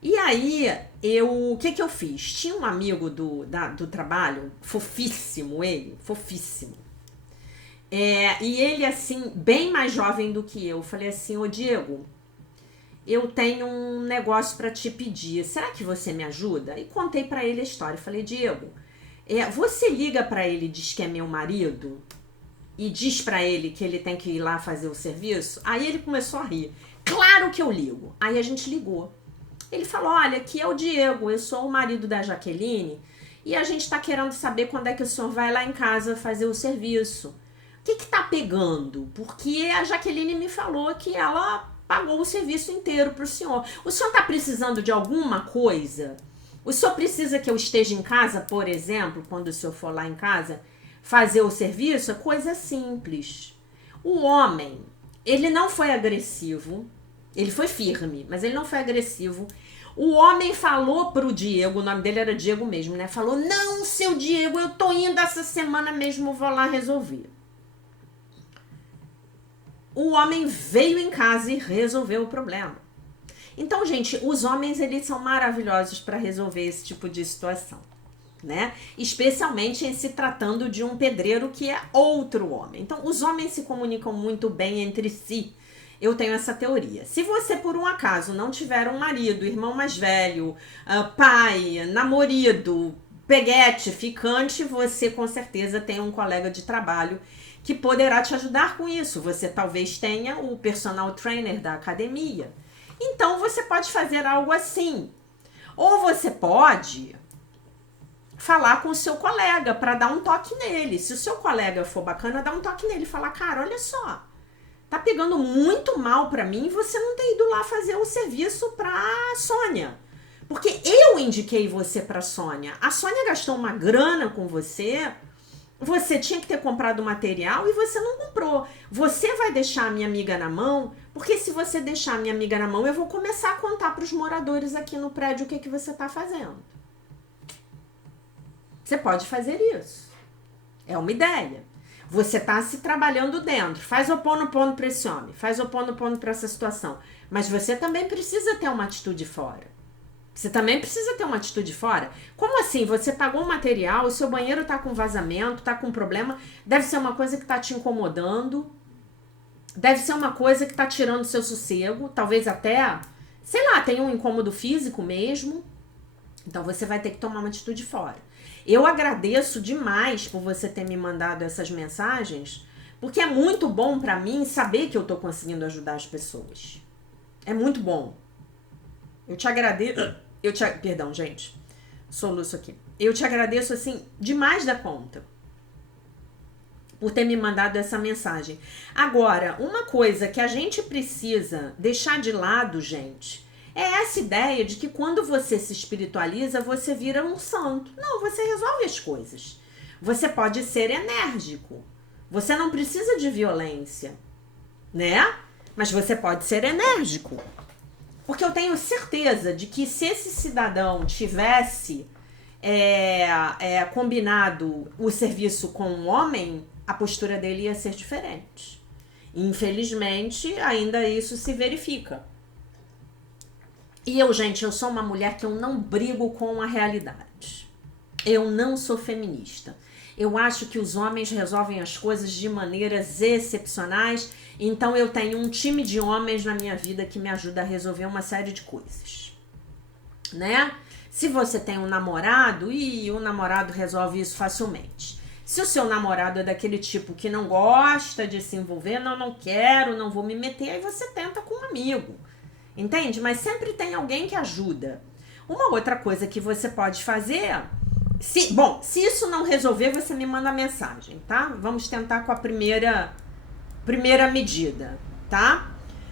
E aí, o que eu fiz? Tinha um amigo do trabalho, fofíssimo ele, fofíssimo. E ele, assim, bem mais jovem do que eu. Falei assim, ô Diego, eu tenho um negócio para te pedir. Será que você me ajuda? E contei para ele a história. Falei, Diego, você liga para ele e diz que é meu marido? E diz para ele que ele tem que ir lá fazer o serviço? Aí ele começou a rir. Claro que eu ligo. Aí a gente ligou. Ele falou, olha, aqui é o Diego, eu sou o marido da Jaqueline e a gente tá querendo saber quando é que o senhor vai lá em casa fazer o serviço. O que tá pegando? Porque a Jaqueline me falou que ela pagou o serviço inteiro pro senhor. O senhor tá precisando de alguma coisa? O senhor precisa que eu esteja em casa, por exemplo, quando o senhor for lá em casa fazer o serviço? É coisa simples. O homem, ele não foi agressivo, ele foi firme, mas ele não foi agressivo. O homem falou pro Diego, o nome dele era Diego mesmo, né? Falou, não, seu Diego, eu tô indo essa semana mesmo, vou lá resolver. O homem veio em casa e resolveu o problema. Então, gente, os homens, eles são maravilhosos para resolver esse tipo de situação, né? Especialmente em se tratando de um pedreiro que é outro homem. Então, os homens se comunicam muito bem entre si. Eu tenho essa teoria. Se você, por um acaso, não tiver um marido, irmão mais velho, pai, namorado, peguete, ficante, você com certeza tem um colega de trabalho que poderá te ajudar com isso. Você talvez tenha o personal trainer da academia. Então, você pode fazer algo assim. Ou você pode falar com o seu colega para dar um toque nele. Se o seu colega for bacana, dá um toque nele. Falar, cara, olha só, tá pegando muito mal pra mim você não ter ido lá fazer o serviço pra Sônia. Porque eu indiquei você pra Sônia. A Sônia gastou uma grana com você. Você tinha que ter comprado o material e você não comprou. Você vai deixar a minha amiga na mão, porque se você deixar a minha amiga na mão, eu vou começar a contar pros moradores aqui no prédio o que você tá fazendo. Você pode fazer isso. É uma ideia. Você tá se trabalhando dentro. Faz oponopono pra esse homem. Faz oponopono pra essa situação. Mas você também precisa ter uma atitude fora. Você também precisa ter uma atitude fora. Como assim? Você pagou o material, o seu banheiro tá com vazamento, tá com problema. Deve ser uma coisa que tá te incomodando. Deve ser uma coisa que tá tirando seu sossego. Talvez até, sei lá, tenha um incômodo físico mesmo. Então você vai ter que tomar uma atitude fora. Eu agradeço demais por você ter me mandado essas mensagens, porque é muito bom pra mim saber que eu tô conseguindo ajudar as pessoas. É muito bom. Eu te agradeço. Perdão, gente. Soluço aqui. Eu te agradeço, assim, demais da conta por ter me mandado essa mensagem. Agora, uma coisa que a gente precisa deixar de lado, gente, é essa ideia de que quando você se espiritualiza, você vira um santo. Não, você resolve as coisas. Você pode ser enérgico. Você não precisa de violência, né? Mas você pode ser enérgico. Porque eu tenho certeza de que se esse cidadão tivesse combinado o serviço com um homem, a postura dele ia ser diferente. Infelizmente, ainda isso se verifica. E eu, gente, eu sou uma mulher que eu não brigo com a realidade. Eu não sou feminista. Eu acho que os homens resolvem as coisas de maneiras excepcionais. Então eu tenho um time de homens na minha vida que me ajuda a resolver uma série de coisas, né? Se você tem um namorado, o namorado resolve isso facilmente. Se o seu namorado é daquele tipo que não gosta de se envolver, não quero, não vou me meter, aí você tenta com um amigo. Entende? Mas sempre tem alguém que ajuda. Uma outra coisa que você pode fazer, se isso não resolver, você me manda mensagem, tá? Vamos tentar com a primeira medida, tá?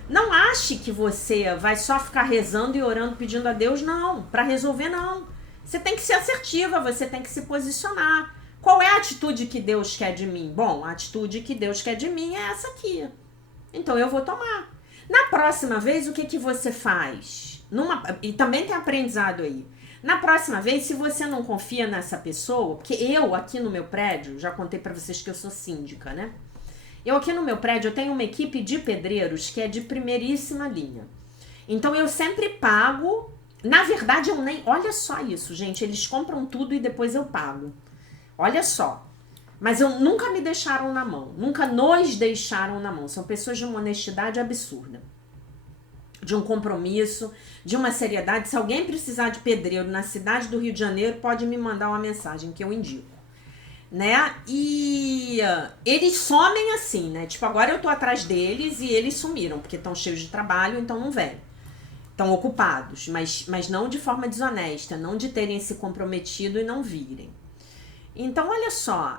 Não ache que você vai só ficar rezando e orando, pedindo a Deus, não. Para resolver, não. Você tem que ser assertiva, você tem que se posicionar. Qual é a atitude que Deus quer de mim? Bom, a atitude que Deus quer de mim é essa aqui. Então eu vou tomar. Na próxima vez, o que que você faz? E também tem aprendizado aí. Na próxima vez, se você não confia nessa pessoa, porque eu aqui no meu prédio, já contei pra vocês que eu sou síndica, né? Eu aqui no meu prédio, eu tenho uma equipe de pedreiros que é de primeiríssima linha. Então eu sempre pago, na verdade eu nem, olha só isso, gente, eles compram tudo e depois eu pago. Olha só. Mas nunca me deixaram na mão, nunca nos deixaram na mão. São pessoas de uma honestidade absurda, de um compromisso, de uma seriedade. Se alguém precisar de pedreiro na cidade do Rio de Janeiro, pode me mandar uma mensagem que eu indico, né? E eles somem assim, né? Tipo, agora eu tô atrás deles e eles sumiram, porque estão cheios de trabalho, então não vêm. Estão ocupados, mas não de forma desonesta, não de terem se comprometido e não virem. Então, olha só,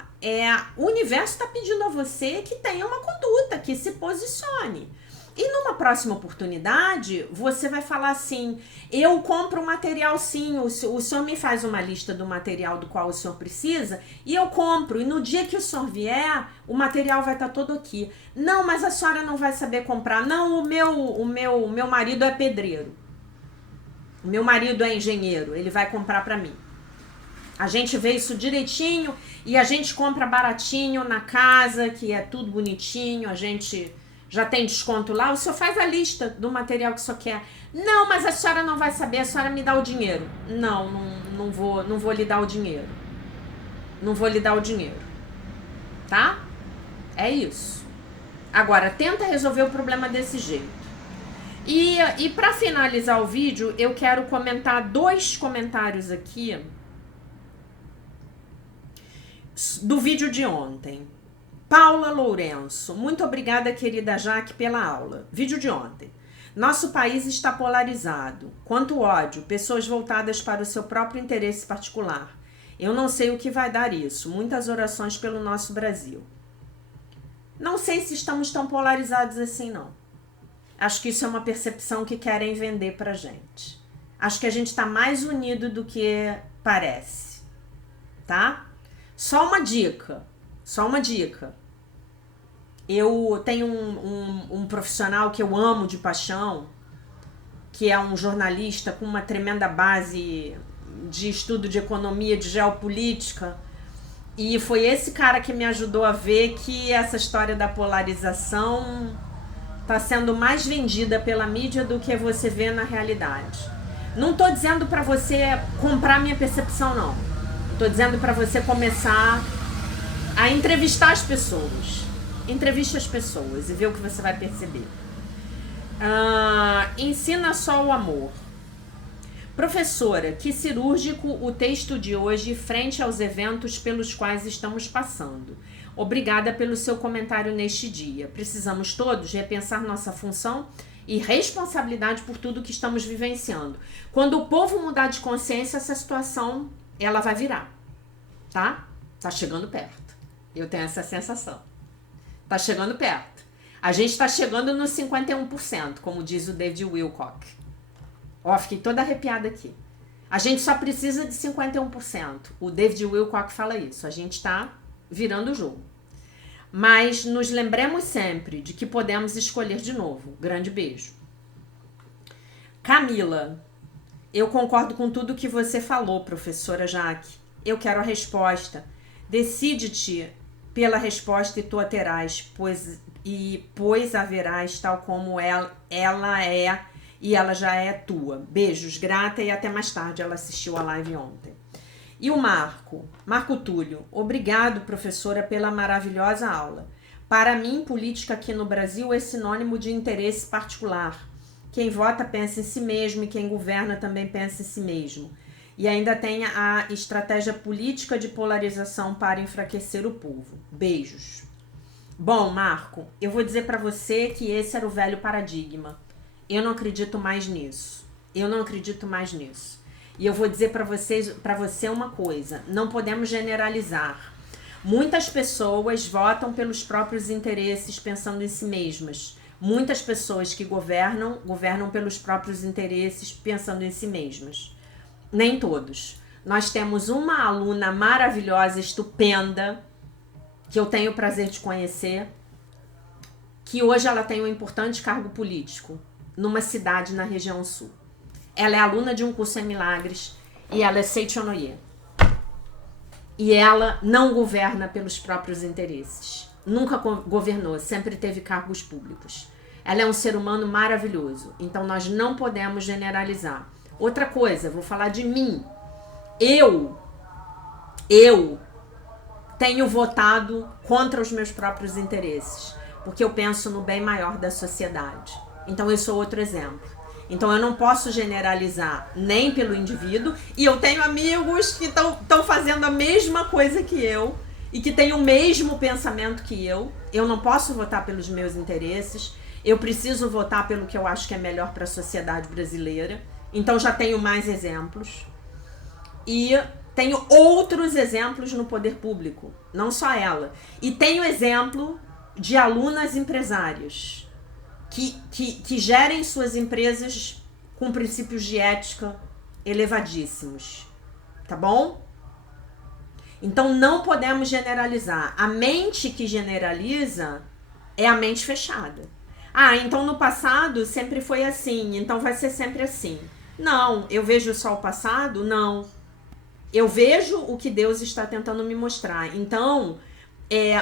o universo está pedindo a você que tenha uma conduta, que se posicione. E numa próxima oportunidade, você vai falar assim, eu compro material sim, o senhor me faz uma lista do material do qual o senhor precisa, e eu compro, e no dia que o senhor vier, o material vai estar todo aqui. Não, mas a senhora não vai saber comprar. Não, o meu marido é pedreiro. O meu marido é engenheiro, ele vai comprar para mim. A gente vê isso direitinho e a gente compra baratinho na casa, que é tudo bonitinho, a gente já tem desconto lá. O senhor faz a lista do material que o senhor quer. Não, mas a senhora não vai saber, a senhora me dá o dinheiro. Não vou lhe dar o dinheiro. Não vou lhe dar o dinheiro. Tá? É isso. Agora, tenta resolver o problema desse jeito. E para finalizar o vídeo, eu quero comentar 2 comentários aqui do vídeo de ontem. Paula Lourenço, muito obrigada, querida Jaque, pela aula. Vídeo de ontem. Nosso país está polarizado. Quanto ódio, pessoas voltadas para o seu próprio interesse particular. Eu não sei o que vai dar isso. Muitas orações pelo nosso Brasil. Não sei se estamos tão polarizados assim, não. Acho que isso é uma percepção que querem vender pra gente. Acho que a gente está mais unido do que parece. Tá? Só uma dica. Eu tenho um profissional que eu amo de paixão, que é um jornalista com uma tremenda base de estudo de economia, de geopolítica, e foi esse cara que me ajudou a ver que essa história da polarização está sendo mais vendida pela mídia do que você vê na realidade. Não tô dizendo para você comprar minha percepção, não. Tô dizendo para você começar a entrevistar as pessoas. Entreviste as pessoas e vê o que você vai perceber. Ensina só o amor. Professora, que cirúrgico o texto de hoje frente aos eventos pelos quais estamos passando. Obrigada pelo seu comentário neste dia. Precisamos todos repensar nossa função e responsabilidade por tudo que estamos vivenciando. Quando o povo mudar de consciência, essa situação ela vai virar, tá? Tá chegando perto. Eu tenho essa sensação. Tá chegando perto. A gente tá chegando no 51%, como diz o David Wilcock. Ó, fiquei toda arrepiada aqui. A gente só precisa de 51%. O David Wilcock fala isso. A gente tá virando o jogo. Mas nos lembremos sempre de que podemos escolher de novo. Grande beijo. Camila, eu concordo com tudo que você falou, professora Jaque. Eu quero a resposta. Decide-te pela resposta e tu a terás, pois haverás tal como ela é e ela já é tua. Beijos, grata e até mais tarde. Ela assistiu a live ontem. E o Marco Túlio, obrigado, professora, pela maravilhosa aula. Para mim, política aqui no Brasil é sinônimo de interesse particular. Quem vota pensa em si mesmo e quem governa também pensa em si mesmo. E ainda tem a estratégia política de polarização para enfraquecer o povo. Beijos. Bom, Marco, eu vou dizer para você que esse era o velho paradigma. Eu não acredito mais nisso. E eu vou dizer para você uma coisa. Não podemos generalizar. Muitas pessoas votam pelos próprios interesses, pensando em si mesmas. Muitas pessoas que governam pelos próprios interesses, pensando em si mesmas. Nem todos. Nós temos uma aluna maravilhosa, estupenda, que eu tenho o prazer de conhecer, que hoje ela tem um importante cargo político numa cidade na região sul. Ela é aluna de um curso em milagres e ela é Seichonoye. E ela não governa pelos próprios interesses. Nunca governou, sempre teve cargos públicos. Ela é um ser humano maravilhoso. Então nós não podemos generalizar. Outra coisa, vou falar de mim. Eu tenho votado contra os meus próprios interesses, porque eu penso no bem maior da sociedade. Então eu sou outro exemplo. Então eu não posso generalizar nem pelo indivíduo, e eu tenho amigos que estão fazendo a mesma coisa que eu e que têm o mesmo pensamento que eu. Eu não posso votar pelos meus interesses, eu preciso votar pelo que eu acho que é melhor para a sociedade brasileira. Então já tenho mais exemplos. E tenho outros exemplos no poder público, não só ela. E tenho exemplo de alunas empresárias que gerem suas empresas com princípios de ética elevadíssimos. Tá bom? Então não podemos generalizar. A mente que generaliza é a mente fechada. Ah, então no passado sempre foi assim, então vai ser sempre assim. Não, eu vejo só o passado? Não. Eu vejo o que Deus está tentando me mostrar. Então,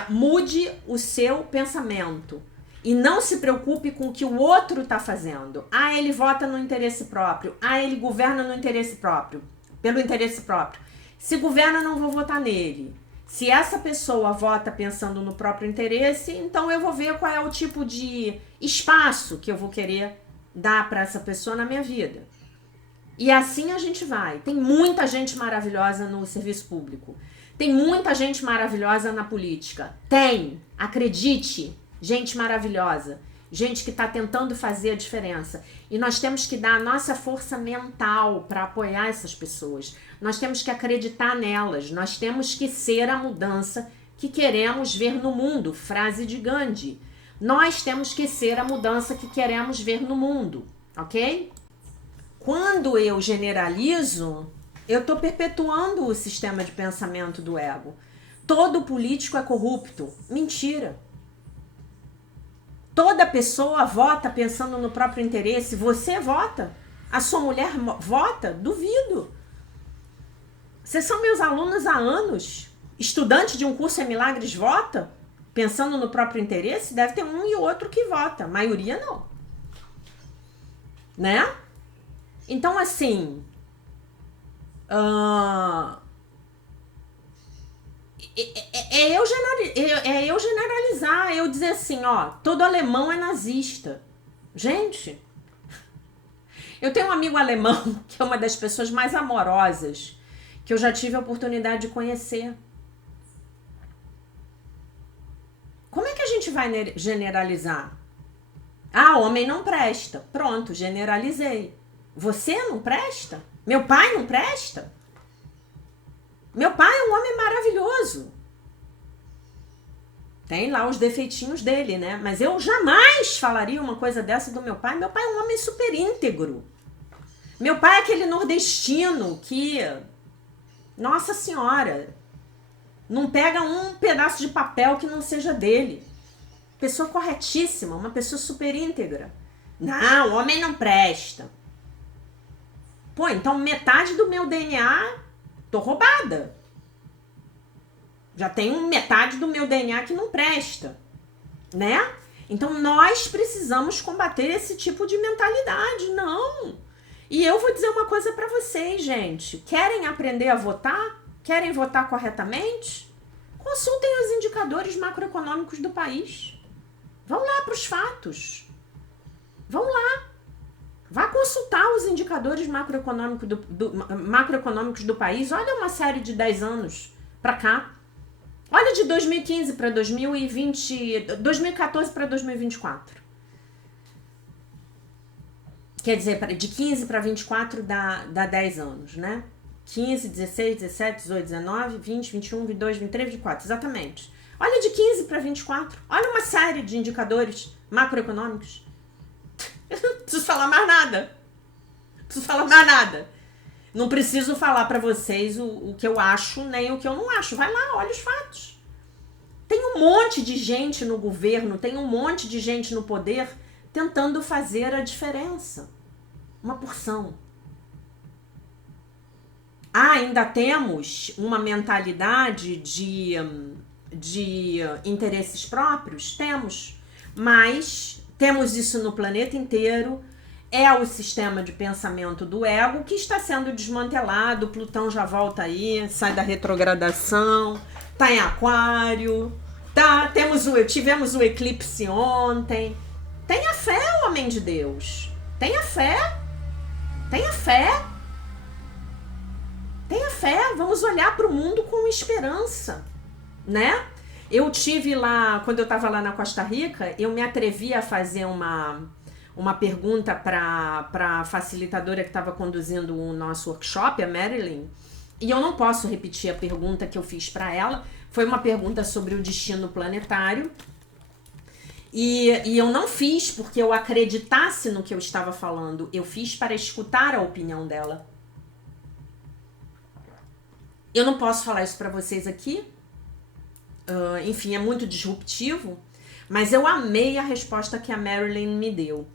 mude o seu pensamento. E não se preocupe com o que o outro está fazendo. Ah, ele vota no interesse próprio. Ah, ele governa no interesse próprio. Pelo interesse próprio. Se governa, não vou votar nele. Se essa pessoa vota pensando no próprio interesse, então eu vou ver qual é o tipo de espaço que eu vou querer dar para essa pessoa na minha vida. E assim a gente vai. Tem muita gente maravilhosa no serviço público. Tem muita gente maravilhosa na política. Tem, acredite, gente maravilhosa. Gente que está tentando fazer a diferença. E nós temos que dar a nossa força mental para apoiar essas pessoas. Nós temos que acreditar nelas. Nós temos que ser a mudança que queremos ver no mundo. Frase de Gandhi. Nós temos que ser a mudança que queremos ver no mundo. Ok? Quando eu generalizo, eu estou perpetuando o sistema de pensamento do ego. Todo político é corrupto. Mentira. Toda pessoa vota pensando no próprio interesse. Você vota? A sua mulher vota? Duvido. Vocês são meus alunos há anos. Estudante de um curso em milagres vota? Pensando no próprio interesse? Deve ter um e outro que vota. A maioria não. Né? Então, assim, eu generalizar, eu dizer assim, ó, todo alemão é nazista. Gente, eu tenho um amigo alemão que é uma das pessoas mais amorosas que eu já tive a oportunidade de conhecer. Como é que a gente vai generalizar? Ah, homem não presta. Pronto, generalizei. Você não presta? Meu pai não presta? Meu pai é um homem maravilhoso. Tem lá os defeitinhos dele, né? Mas eu jamais falaria uma coisa dessa do meu pai. Meu pai é um homem super íntegro. Meu pai é aquele nordestino que, nossa senhora, não pega um pedaço de papel que não seja dele. Pessoa corretíssima, uma pessoa super íntegra. Não, homem não presta. Pô, então metade do meu DNA, tô roubada. Já tenho metade do meu DNA que não presta, né? Então nós precisamos combater esse tipo de mentalidade, não. E eu vou dizer uma coisa pra vocês, gente. Querem aprender a votar? Querem votar corretamente? Consultem os indicadores macroeconômicos do país. Vão lá para os fatos. Vão lá. Vá consultar os indicadores macroeconômicos do país. Olha uma série de 10 anos para cá. Olha de 2015 para 2020, 2014 para 2024. Quer dizer, de 15 para 24 dá 10 anos, né? 15, 16, 17, 18, 19, 20, 21, 22, 23, 24. Exatamente. Olha de 15 para 24. Olha uma série de indicadores macroeconômicos. Eu não preciso falar mais nada. Não preciso falar mais nada. Não preciso falar para vocês o que eu acho, nem o que eu não acho. Vai lá, olha os fatos. Tem um monte de gente no governo, tem um monte de gente no poder tentando fazer a diferença. Uma porção. Ainda temos uma mentalidade de interesses próprios? Temos. Mas temos isso no planeta inteiro. É o sistema de pensamento do ego que está sendo desmantelado. Plutão já volta aí, sai da retrogradação, tá em aquário, tá? Tivemos o eclipse ontem. Tenha fé, homem de Deus. Tenha fé. Tenha fé. Tenha fé. Vamos olhar para o mundo com esperança, né? Eu tive lá, quando eu estava lá na Costa Rica, eu me atrevi a fazer uma pergunta para a facilitadora que estava conduzindo o nosso workshop, a Marilyn, e eu não posso repetir a pergunta que eu fiz para ela. Foi uma pergunta sobre o destino planetário, e eu não fiz porque eu acreditasse no que eu estava falando, eu fiz para escutar a opinião dela. Eu não posso falar isso para vocês aqui, enfim, é muito disruptivo, mas eu amei a resposta que a Marilyn me deu.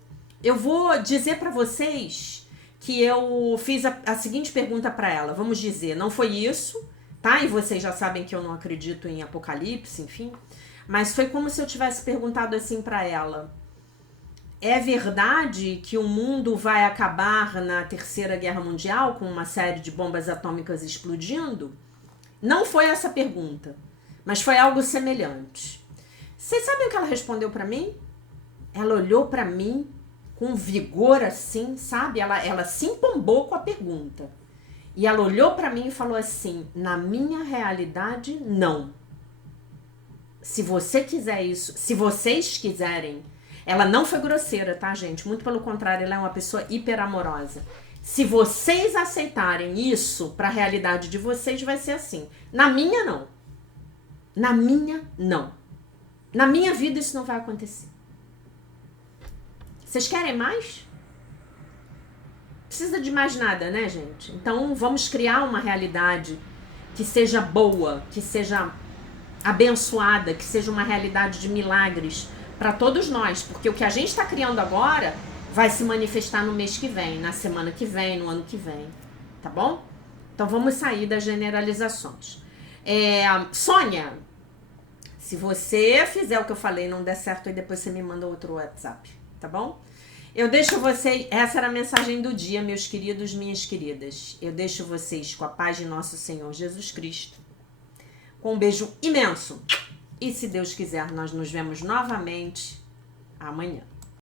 Eu vou dizer para vocês que eu fiz a seguinte pergunta para ela. Vamos dizer, não foi isso, tá? E vocês já sabem que eu não acredito em apocalipse, enfim. Mas foi como se eu tivesse perguntado assim para ela: é verdade que o mundo vai acabar na Terceira Guerra Mundial com uma série de bombas atômicas explodindo? Não foi essa pergunta, mas foi algo semelhante. Vocês sabem o que ela respondeu para mim? Ela olhou para mim com vigor assim, sabe? Ela se empombou com a pergunta. E ela olhou para mim e falou assim: na minha realidade, não. Se você quiser isso, se vocês quiserem. Ela não foi grosseira, tá, gente? Muito pelo contrário, ela é uma pessoa hiper amorosa. Se vocês aceitarem isso para a realidade de vocês, vai ser assim. Na minha, não. Na minha, não. Na minha vida, isso não vai acontecer. Vocês querem mais? Precisa de mais nada, né, gente? Então, vamos criar uma realidade que seja boa, que seja abençoada, que seja uma realidade de milagres para todos nós. Porque o que a gente está criando agora vai se manifestar no mês que vem, na semana que vem, no ano que vem. Tá bom? Então, vamos sair das generalizações. Sônia, se você fizer o que eu falei e não der certo, aí depois você me manda outro WhatsApp, tá bom? Eu deixo vocês, essa era a mensagem do dia, meus queridos, minhas queridas. Eu deixo vocês com a paz de nosso Senhor Jesus Cristo. Com um beijo imenso. E se Deus quiser, nós nos vemos novamente amanhã.